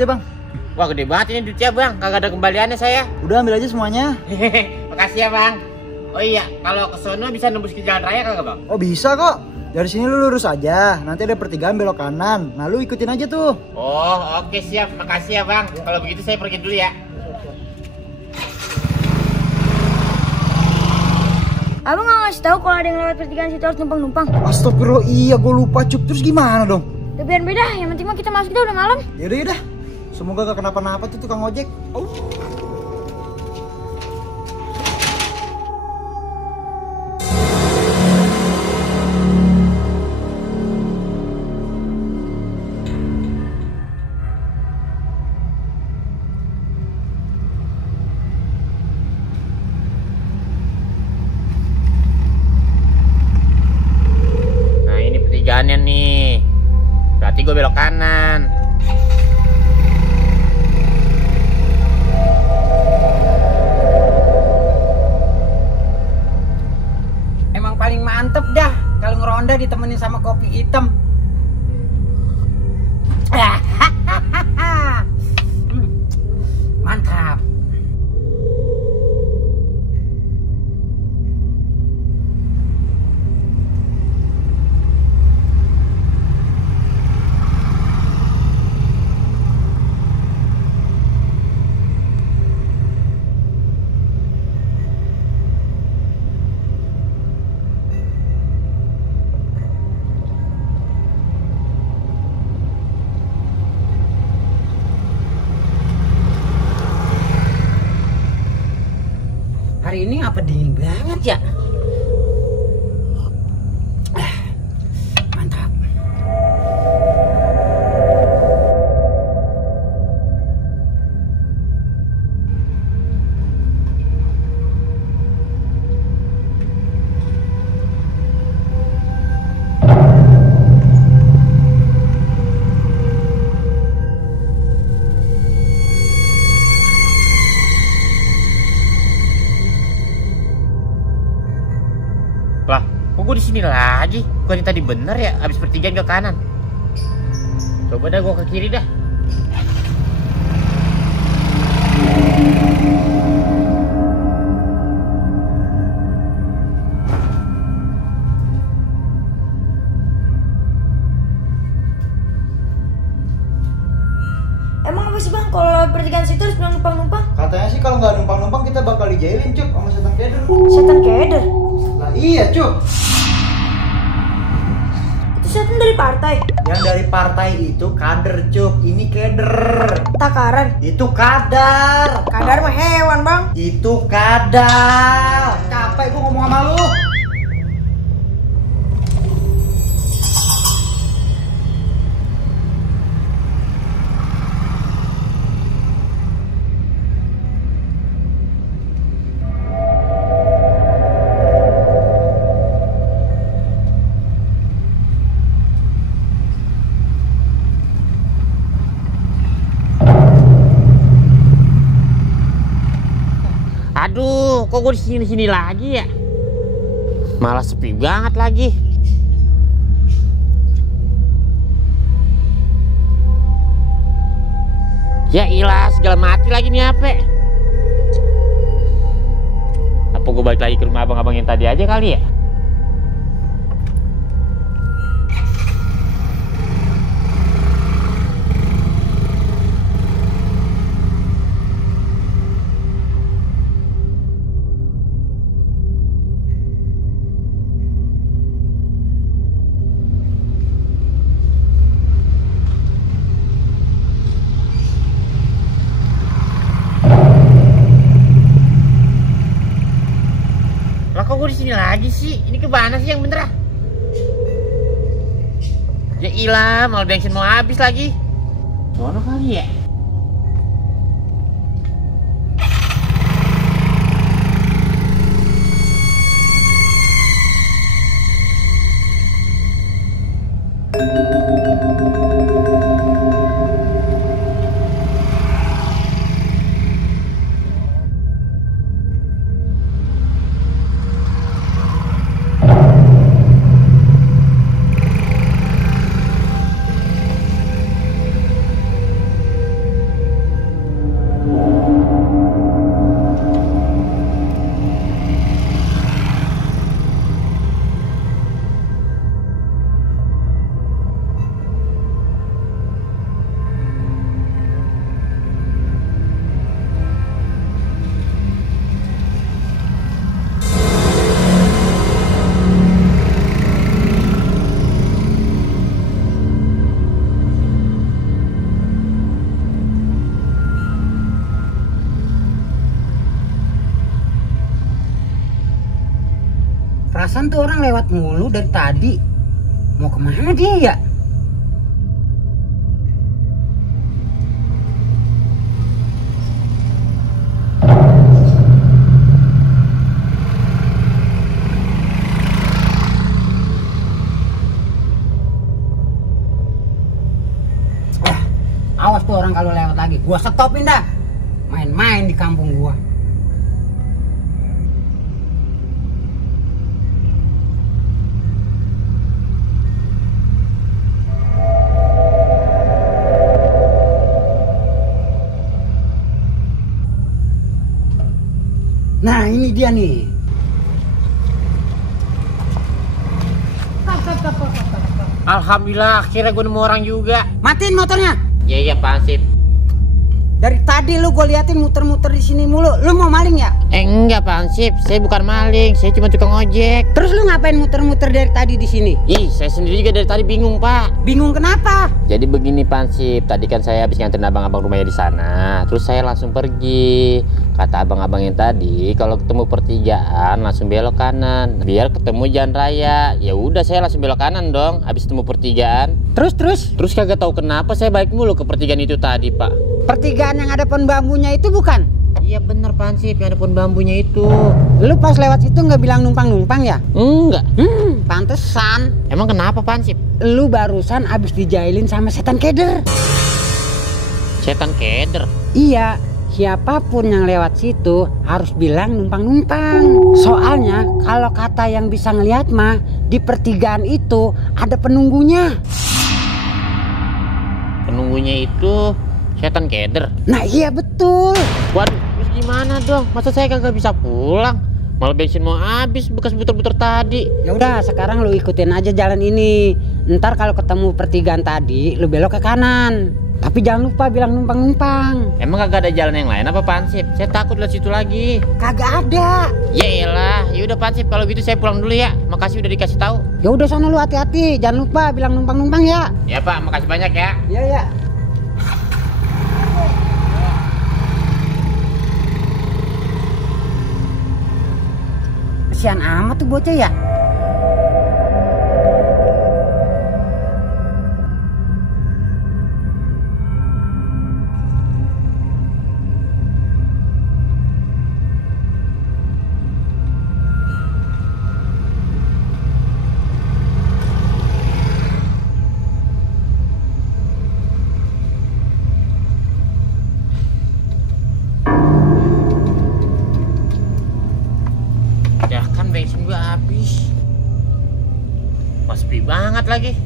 duitnya bang. Wah gede banget ini duitnya bang, kagak ada kembaliannya saya. Udah ambil aja semuanya. Makasih ya bang. Oh iya, kalau ke sono bisa nembus ke jalan raya kagak bang? Oh bisa kok. Dari sini lu lurus aja, nanti ada pertigaan belok kanan. Nah lu ikutin aja tuh. Oh oke siap, makasih ya bang. Kalau begitu saya pergi dulu ya. Abang nggak ngasih tahu kalau ada yang lewat pertigaan situ harus numpang-numpang. Astagfirullah, iya gue lupa Cup. Terus gimana dong? Biar beda, yang penting mah kita masuk, kita udah malam. Yaudah. Semoga gak kenapa-napa tuh tukang ojek. Nah ini pertigaannya nih. Berarti gue belok kanan. Emang paling mantep dah kalau ngeronda ditemenin sama kopi hitam. Mantap. Hari ini apa dingin banget ya? Mantap. Lah, kok gue di sini lagi? Bukannya tadi bener ya, habis pertigaan ke kanan. Coba dah gue ke kiri dah. Emang apa sih bang, kalau lewat pertigaan situ harus bilang numpang-numpang? Katanya sih kalau nggak numpang-numpang kita bakal dijailin Cup sama setan keder. Setan keder? Lah iya Cup. Itu setan dari partai? Yang dari partai itu kader Cup, ini keder. Takaran? Itu kadar. Kadar mah hewan bang. Itu kadar. Capek gue ngomong sama lu. Aduh, kok gue di sini lagi ya? Malah sepi banget lagi. Ya ilah, segala mati lagi nih HP. Apa gue balik lagi ke rumah abang-abang yang tadi aja kali ya? Lah kok gue di sini lagi sih? Ini kemana sih yang bener ah? Ya ilah, malah bensin mau habis lagi. Sono kali ya? Perasaan tuh orang lewat mulu dari tadi. Mau kemana dia ya? Awas tuh orang kalau lewat lagi, gua stopin dah. Main-main di kampung gua. Nah, ini dia nih. Alhamdulillah, akhirnya gue nemu orang juga. Matiin motornya. Iya Pak Hansip. Dari tadi lu gue liatin muter-muter di sini mulu. Lu mau maling ya? Enggak Pak Hansip, saya bukan maling, saya cuma tukang ojek. Terus lu ngapain muter-muter dari tadi di sini? Ih, saya sendiri juga dari tadi bingung Pak. Bingung kenapa? Jadi begini Pak Hansip, tadi kan saya habis nganterin abang-abang rumahnya di sana, terus saya langsung pergi. Kata abang-abang yang tadi, kalau ketemu pertigaan langsung belok kanan, biar ketemu jalan raya. Ya udah saya langsung belok kanan dong, habis ketemu pertigaan. Terus Kagak tahu kenapa saya balik mulu ke pertigaan itu tadi Pak. pertigaan yang ada pohon bambunya itu bukan? Iya bener Pak Hansip, yang ada pohon bambunya itu. Lu pas lewat situ nggak bilang numpang-numpang ya? Enggak. Pantesan. Emang kenapa Pak Hansip? Lu barusan abis dijailin sama setan keder. Setan keder? Iya, siapapun yang lewat situ harus bilang numpang-numpang. Soalnya kalau kata yang bisa ngeliat mah, di pertigaan itu ada penunggunya. Penunggunya itu setan keder? Nah iya betul. Waduh, terus gimana dong? Masa saya kagak bisa pulang? Malah bensin mau habis bekas buter-buter tadi. Ya udah, sekarang lu ikutin aja jalan ini. Ntar kalau ketemu pertigaan tadi, lu belok ke kanan. Tapi jangan lupa bilang numpang-numpang. Emang kagak ada jalan yang lain apa Pak Hansip? Saya takut lihat situ lagi. Kagak ada. Yaelah, yaudah Pak Hansip, kalau gitu saya pulang dulu ya. Makasih udah dikasih tahu. Ya udah sana lu hati-hati, jangan lupa bilang numpang-numpang ya. Ya Pak, makasih banyak ya. Iya ya. Kasihan amat tuh bocah ya. Ya kan bensin gua habis. Mas sepi banget lagi.